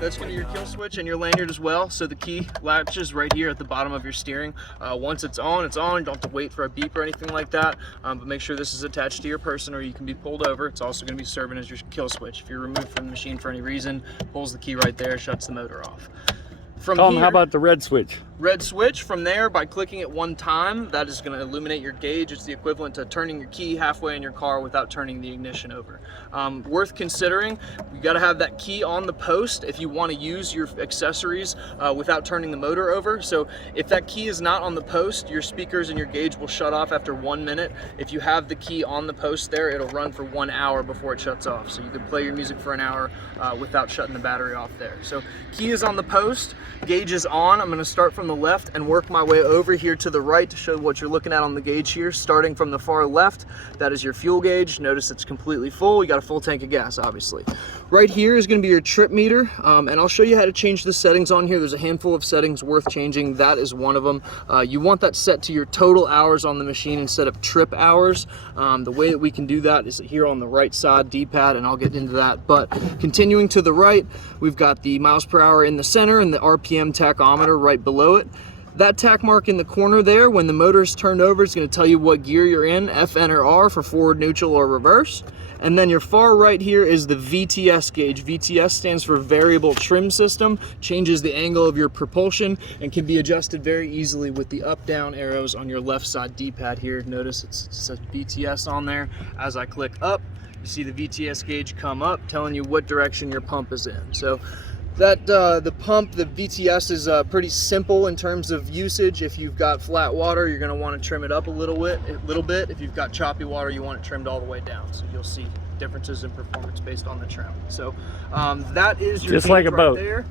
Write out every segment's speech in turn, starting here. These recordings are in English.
That's going to be your kill switch and your lanyard as well. So the key latches right here at the bottom of your steering. Once it's on, it's on. You don't have to wait for a beep or anything like that. But make sure this is attached to your person or you can be pulled over. It's also going to be serving as your kill switch. If you're removed from the machine for any reason, pulls the key right there, shuts the motor off. Tom, how about the red switch? Red switch, from there, by clicking it one time, that is going to illuminate your gauge. It's the equivalent to turning your key halfway in your car without turning the ignition over. Worth considering, you got to have that key on the post if you want to use your accessories without turning the motor over. So if that key is not on the post, your speakers and your gauge will shut off after 1 minute. If you have the key on the post there, it'll run for 1 hour before it shuts off. So you can play your music for an hour without shutting the battery off there. So key is on the post, gauge is on. I'm going to start from the left and work my way over here to the right to show what you're looking at on the gauge here. Starting from the far left, that is your fuel gauge. Notice it's completely full. You got a full tank of gas, obviously. Right here is going to be your trip meter, and I'll show you how to change the settings on here. There's a handful of settings worth changing. That is one of them. You want that set to your total hours on the machine instead of trip hours. The way that we can do that is here on the right side D-pad, and I'll get into that. But continuing to the right, we've got the miles per hour in the center and the RPM tachometer right below it. That tack mark in the corner there, when the motor is turned over, it's going to tell you what gear you're in, F, N, or R for forward, neutral, or reverse. And then your far right here is the VTS gauge. VTS stands for Variable Trim System, changes the angle of your propulsion, and can be adjusted very easily with the up-down arrows on your left side D-pad here. Notice it says VTS on there. As I click up, you see the VTS gauge come up, telling you what direction your pump is in. So that the pump, the VTS, is pretty simple in terms of usage. If you've got flat water, you're going to want to trim it up a little bit. If you've got choppy water, you want it trimmed all the way down. So you'll see differences in performance based on the trim. So that is your just like a boat there.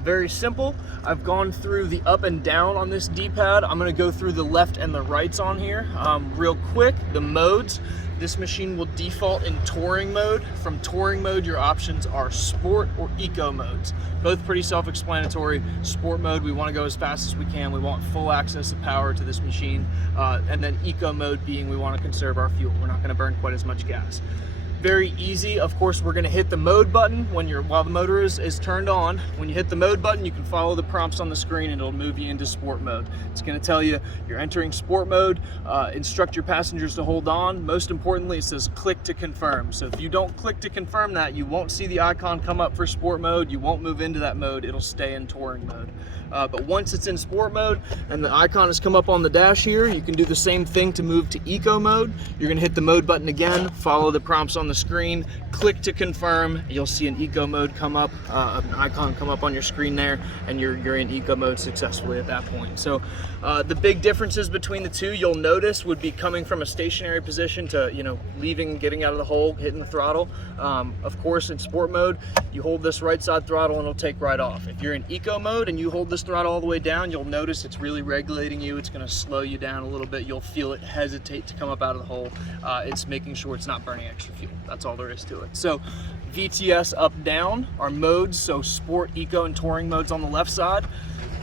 Very simple. I've gone through the up and down on this D-pad. I'm going to go through the left and the rights on here real quick. The modes. This machine will default in touring mode. From touring mode, your options are sport or eco modes. Both pretty self-explanatory. Sport mode, we want to go as fast as we can. We want full access of power to this machine. And then eco mode being we want to conserve our fuel. We're not going to burn quite as much gas. Very easy. Of course, we're going to hit the mode button while the motor is turned on. When you hit the mode button, you can follow the prompts on the screen and it'll move you into sport mode. It's going to tell you you're entering sport mode, instruct your passengers to hold on. Most importantly, it says click to confirm. So if you don't click to confirm that, you won't see the icon come up for sport mode. You won't move into that mode. It'll stay in touring mode. But once it's in sport mode and the icon has come up on the dash here, you can do the same thing to move to eco mode. You're going to hit the mode button again, follow the prompts on the screen, click to confirm. You'll see an eco mode come up, an icon come up on your screen there, and you're in eco mode successfully at that point. So the big differences between the two you'll notice would be coming from a stationary position to, leaving, getting out of the hole, hitting the throttle. Of course, in sport mode, you hold this right side throttle and it'll take right off. If you're in eco mode and you hold this throttle all the way down, you'll notice it's really regulating you. It's going to slow you down a little bit. You'll feel it hesitate to come up out of the hole. It's making sure it's not burning extra fuel. That's all there is to it. So VTS up down are modes, so sport, eco, and touring modes on the left side.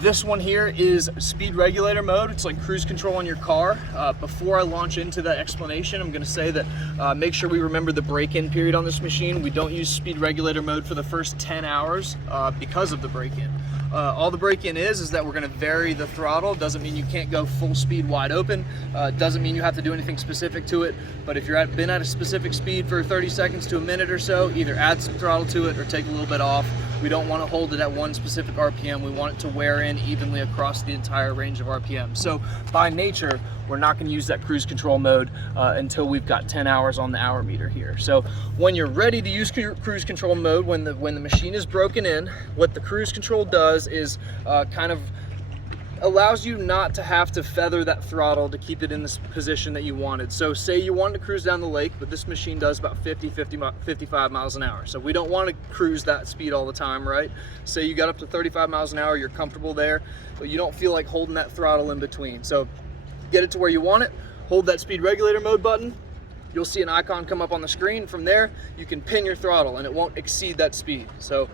This one here is speed regulator mode. It's like cruise control on your car. Before I launch into that explanation, I'm going to say that make sure we remember the break-in period on this machine. We don't use speed regulator mode for the first 10 hours because of the break-in. All the break-in is that we're going to vary the throttle. Doesn't mean you can't go full speed wide open. Doesn't mean you have to do anything specific to it. But if you're been at a specific speed for 30 seconds to a minute or so, either add some throttle to it or take a little bit off. We don't want to hold it at one specific RPM. We want it to wear in evenly across the entire range of RPM. So by nature, we're not going to use that cruise control mode until we've got 10 hours on the hour meter here. So when you're ready to use cruise control mode, when the machine is broken in, what the cruise control does is kind of allows you not to have to feather that throttle to keep it in this position that you wanted. So say you wanted to cruise down the lake, but this machine does about 55 miles an hour. So we don't want to cruise that speed all the time, right? Say you got up to 35 miles an hour, you're comfortable there, but you don't feel like holding that throttle in between. So get it to where you want it, hold that speed regulator mode button, you'll see an icon come up on the screen. From there, you can pin your throttle and it won't exceed that speed. So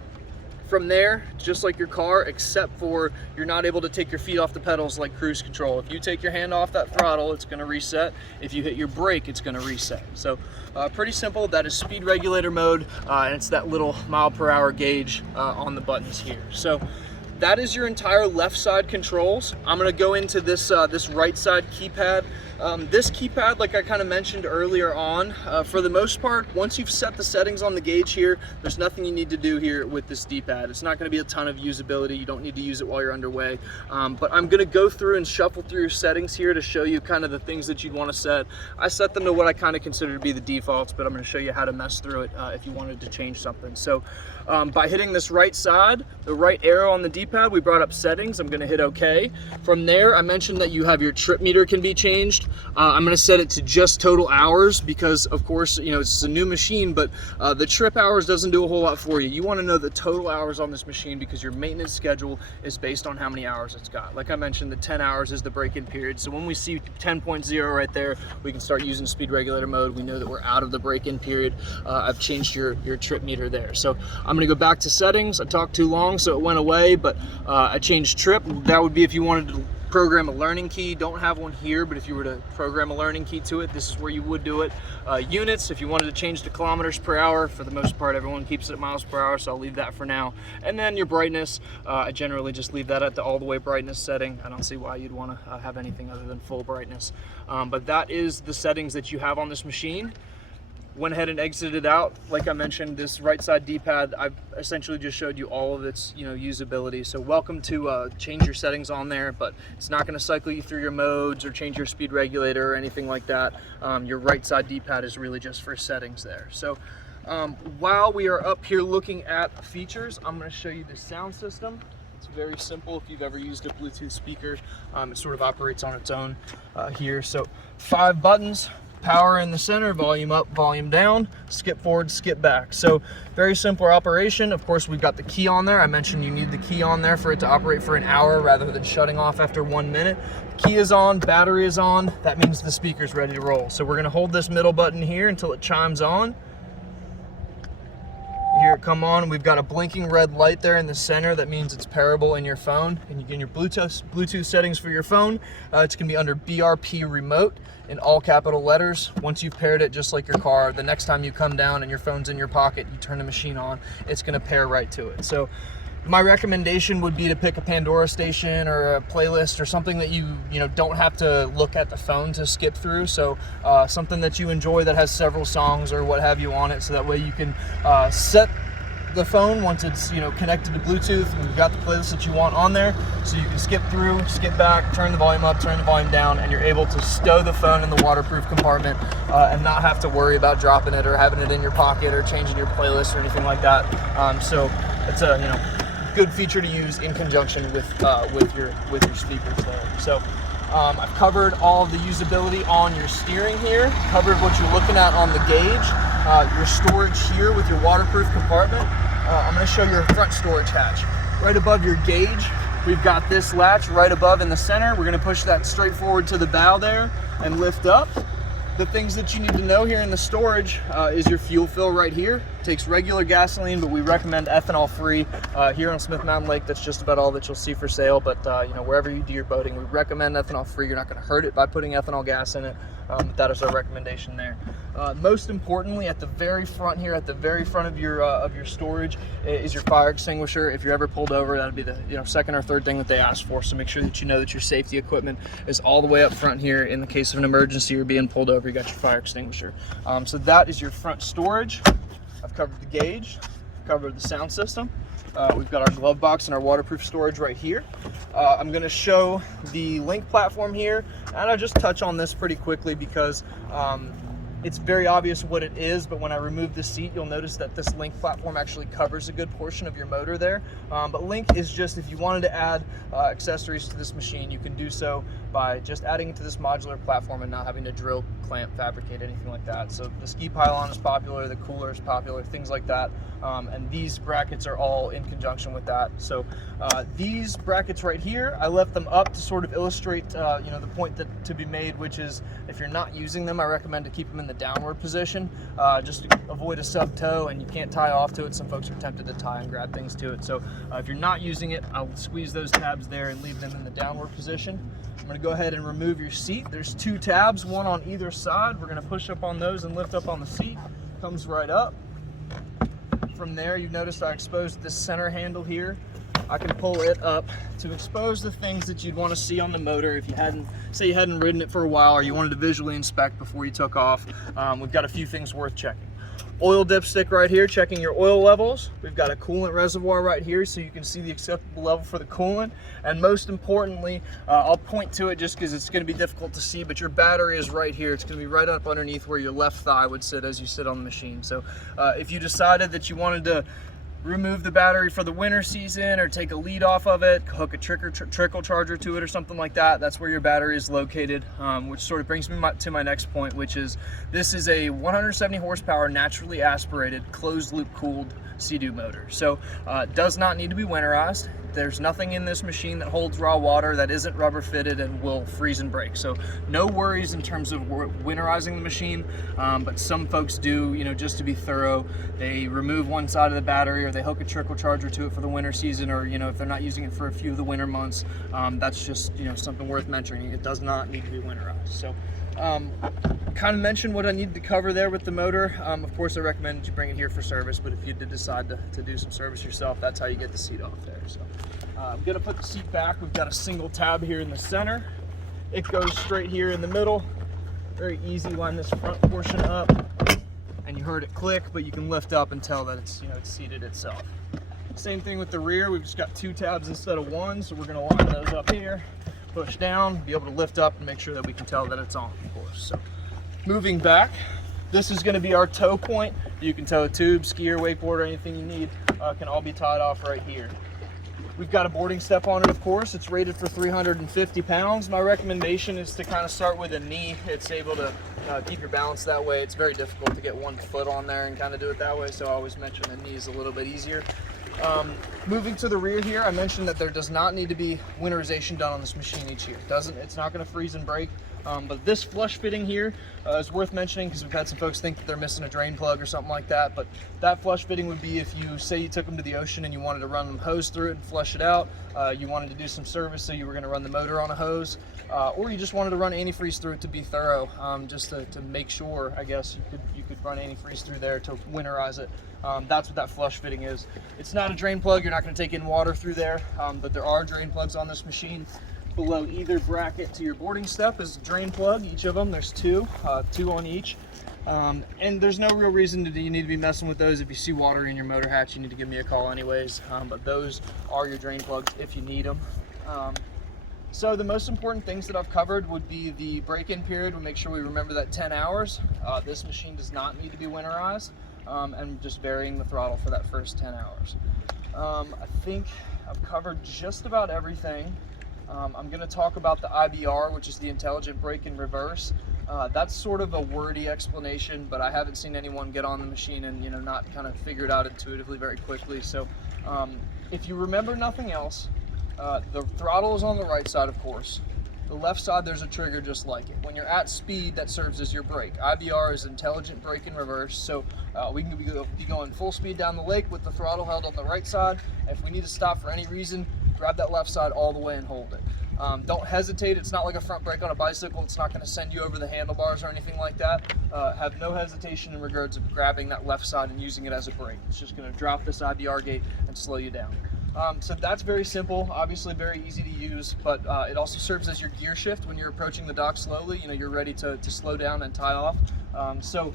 From there, just like your car, except for you're not able to take your feet off the pedals like cruise control. If you take your hand off that throttle, it's gonna reset. If you hit your brake, it's gonna reset. So pretty simple. That is speed regulator mode, and it's that little mile/hour gauge on the buttons here. So that is your entire left side controls. I'm gonna go into this this right side keypad. This keypad, like I kind of mentioned earlier on, for the most part, once you've set the settings on the gauge here, there's nothing you need to do here with this D-pad. It's not going to be a ton of usability. You don't need to use it while you're underway. But I'm going to go through and shuffle through your settings here to show you kind of the things that you'd want to set. I set them to what I kind of consider to be the defaults, but I'm going to show you how to mess through it if you wanted to change something. So by hitting this right side, the right arrow on the D-pad, we brought up settings. I'm going to hit OK. From there, I mentioned that you have your trip meter can be changed. I'm going to set it to just total hours because, of course, you know, it's a new machine, but the trip hours doesn't do a whole lot for you. You want to know the total hours on this machine because your maintenance schedule is based on how many hours it's got. Like I mentioned, the 10 hours is the break-in period. So when we see 10.0 right there, we can start using speed regulator mode. We know that we're out of the break-in period. I've changed your trip meter there. So I'm going to go back to settings. I talked too long, so it went away, but I changed trip. That would be if you wanted to program a learning key. Don't have one here, but if you were to program a learning key to it, this is where you would do it. Units, if you wanted to change to kilometers per hour, for the most part everyone keeps it at miles per hour, so I'll leave that for now. And then your brightness, I generally just leave that at the all the way brightness setting. I don't see why you'd want to have anything other than full brightness. But that is the settings that you have on this machine. Went ahead and exited out. Like I mentioned, this right side D-pad, I've essentially just showed you all of its, you know, usability. So welcome to change your settings on there, but it's not going to cycle you through your modes or change your speed regulator or anything like that. Your right side D-pad is really just for settings there. So while we are up here looking at features, I'm going to show you the sound system. It's very simple. If you've ever used a Bluetooth speaker, it sort of operates on its own here. So 5 buttons. Power in the center, volume up, volume down, skip forward, skip back. So very simple operation. Of course, we've got the key on there. I mentioned you need the key on there for it to operate for an hour rather than shutting off after 1 minute. Key is on, battery is on. That means the speaker's ready to roll. So we're gonna hold this middle button here until it chimes on. Hear it come on. We've got a blinking red light there in the center. That means it's pairable in your phone. And you get your Bluetooth settings for your phone. It's gonna be under BRP remote in all capital letters. Once you've paired it, just like your car, the next time you come down and your phone's in your pocket, you turn the machine on, it's gonna pair right to it. So my recommendation would be to pick a Pandora station or a playlist or something that you don't have to look at the phone to skip through. So something that you enjoy that has several songs or what have you on it, so that way you can set the phone once it's connected to Bluetooth and you've got the playlist that you want on there, so you can skip through, skip back, turn the volume up, turn the volume down, and you're able to stow the phone in the waterproof compartment and not have to worry about dropping it or having it in your pocket or changing your playlist or anything like that. So it's a good feature to use in conjunction with your speakers there. So I've covered all of the usability on your steering here, covered what you're looking at on the gauge, your storage here with your waterproof compartment. I'm going to show your front storage hatch. Right above your gauge, we've got this latch right above in the center. We're going to push that straight forward to the bow there and lift up. The things that you need to know here in the storage is your fuel fill right here. It takes regular gasoline, but we recommend ethanol free. Here on Smith Mountain Lake, that's just about all that you'll see for sale. But wherever you do your boating, we recommend ethanol free. You're not going to hurt it by putting ethanol gas in it. That is our recommendation there. Most importantly, at the very front here, at the very front of your storage, is your fire extinguisher. If you're ever pulled over, that'd be the second or third thing that they ask for. So make sure that you know that your safety equipment is all the way up front here. In the case of an emergency or being pulled over, you got your fire extinguisher. So that is your front storage. I've covered the gauge, covered the sound system. We've got our glove box and our waterproof storage right here. I'm going to show the link platform here, and I'll just touch on this pretty quickly because it's very obvious what it is, but when I remove the seat, you'll notice that this link platform actually covers a good portion of your motor there. But link is just, if you wanted to add accessories to this machine, you can do so. by just adding it to this modular platform and not having to drill, clamp, fabricate, anything like that. So the ski pylon is popular, the cooler is popular, things like that. And these brackets are all in conjunction with that. So these brackets right here, I left them up to sort of illustrate the point that to be made, which is if you're not using them, I recommend to keep them in the downward position, just to avoid a sub toe, and you can't tie off to it. Some folks are tempted to tie and grab things to it. So if you're not using it, I'll squeeze those tabs there and leave them in the downward position. I'm going to go ahead and remove your seat. There's 2 tabs, one on either side. We're going to push up on those and lift up on the seat. Comes right up. From there, you've noticed I exposed this center handle here. I can pull it up to expose the things that you'd want to see on the motor if you hadn't, say you hadn't ridden it for a while or you wanted to visually inspect before you took off. We've got a few things worth checking. Oil dipstick right here, checking your oil levels. We've got a coolant reservoir right here so you can see the acceptable level for the coolant. And most importantly, I'll point to it just because it's going to be difficult to see, but your battery is right here. It's going to be right up underneath where your left thigh would sit as you sit on the machine. So if you decided that you wanted to remove the battery for the winter season or take a lead off of it, hook a trickle charger to it or something like that, that's where your battery is located, which sort of brings me to my next point, which is this is a 170 horsepower naturally aspirated closed loop cooled Sea Doo motor. So it does not need to be winterized. There's nothing in this machine that holds raw water that isn't rubber fitted and will freeze and break. So no worries in terms of winterizing the machine, but some folks do, just to be thorough, they remove one side of the battery or they hook a trickle charger to it for the winter season, or if they're not using it for a few of the winter months. That's just something worth mentioning. It does not need to be winterized. So kind of mentioned what I needed to cover there with the motor. Of course, I recommend you bring it here for service, but if you did decide to do some service yourself, that's how you get the seat off there. So I'm gonna put the seat back. We've got a single tab here in the center. It goes straight here in the middle. Very easy. Line this front portion up, and you heard it click, but you can lift up and tell that it's it's seated itself. Same thing with the rear. We've just got 2 tabs instead of 1, so we're gonna line those up here. Push down, be able to lift up and make sure that we can tell that it's on, of course. So moving back, this is going to be our tow point. You can tow a tube, skier, wakeboard, or anything you need can all be tied off right here. We've got a boarding step on it, of course. It's rated for 350 pounds. My recommendation is to kind of start with a knee. It's able to keep your balance that way. It's very difficult to get 1 foot on there and kind of do it that way, so I always mention the knee is a little bit easier. Moving to the rear here, I mentioned that there does not need to be winterization done on this machine each year. It's not going to freeze and break. But this flush fitting here is worth mentioning because we've had some folks think that they're missing a drain plug or something like that. But that flush fitting would be if you say you took them to the ocean and you wanted to run the hose through it and flush it out. You wanted to do some service, so you were going to run the motor on a hose, or you just wanted to run antifreeze through it to be thorough, just to make sure, I guess, you could run antifreeze through there to winterize it. That's what that flush fitting is. It's not a drain plug. You're not going to take in water through there, but there are drain plugs on this machine. Below either bracket to your boarding step is a drain plug. Each of them, there's 2 on each. And there's no real reason you need to be messing with those. If you see water in your motor hatch, you need to give me a call anyways. But those are your drain plugs if you need them. So the most important things that I've covered would be the break-in period. We'll make sure we remember that 10 hours. This machine does not need to be winterized, and just varying the throttle for that first 10 hours. I think I've covered just about everything. I'm going to talk about the IBR, which is the intelligent brake in reverse. That's sort of a wordy explanation, but I haven't seen anyone get on the machine and not kind of figure it out intuitively very quickly. So if you remember nothing else, the throttle is on the right side, of course. The left side, there's a trigger just like it. When you're at speed, that serves as your brake. IBR is intelligent brake in reverse, so we can be going full speed down the lake with the throttle held on the right side. If we need to stop for any reason, grab that left side all the way and hold it. Don't hesitate. It's not like a front brake on a bicycle. It's not going to send you over the handlebars or anything like that. Have no hesitation in regards of grabbing that left side and using it as a brake. It's just going to drop this IBR gate and slow you down. So that's very simple, obviously very easy to use, but it also serves as your gear shift when you're approaching the dock slowly. You're ready to slow down and tie off. So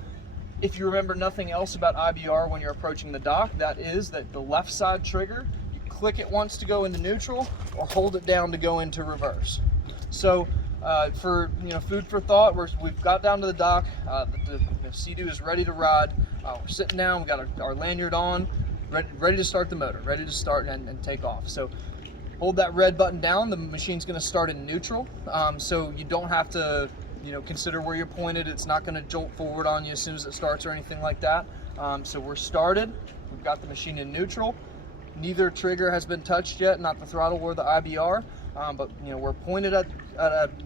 if you remember nothing else about IBR when you're approaching the dock, that is that the left side trigger, you click it once to go into neutral or hold it down to go into reverse. So for food for thought, we've got down to the dock. The Sea Doo is ready to ride. We're sitting down. We got our lanyard on. Ready to start the motor, ready to start and take off. So hold that red button down, the machine's going to start in neutral. So you don't have to, consider where you're pointed. It's not going to jolt forward on you as soon as it starts or anything like that. So we're started. We've got the machine in neutral. Neither trigger has been touched yet, not the throttle or the IBR. But we're pointed at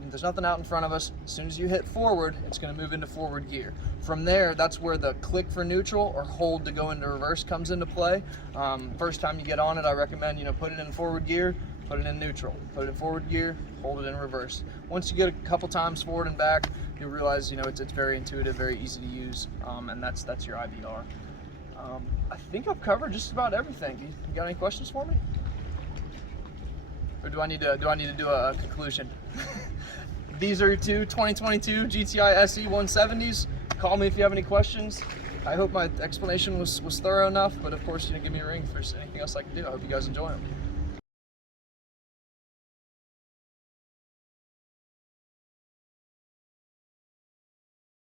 there's nothing out in front of us. As soon as you hit forward, it's going to move into forward gear. From there, that's where the click for neutral or hold to go into reverse comes into play. First time you get on it, I recommend put it in forward gear, put it in neutral, put it in forward gear, hold it in reverse. Once you get a couple times forward and back, you'll realize it's very intuitive, very easy to use, and that's your IBR. I think I've covered just about everything. You got any questions for me? Or do I need to do a conclusion? These are your two 2022 GTI SE 170s. Call me if you have any questions. I hope my explanation was thorough enough, but of course, give me a ring if there's anything else I can do. I hope you guys enjoy them.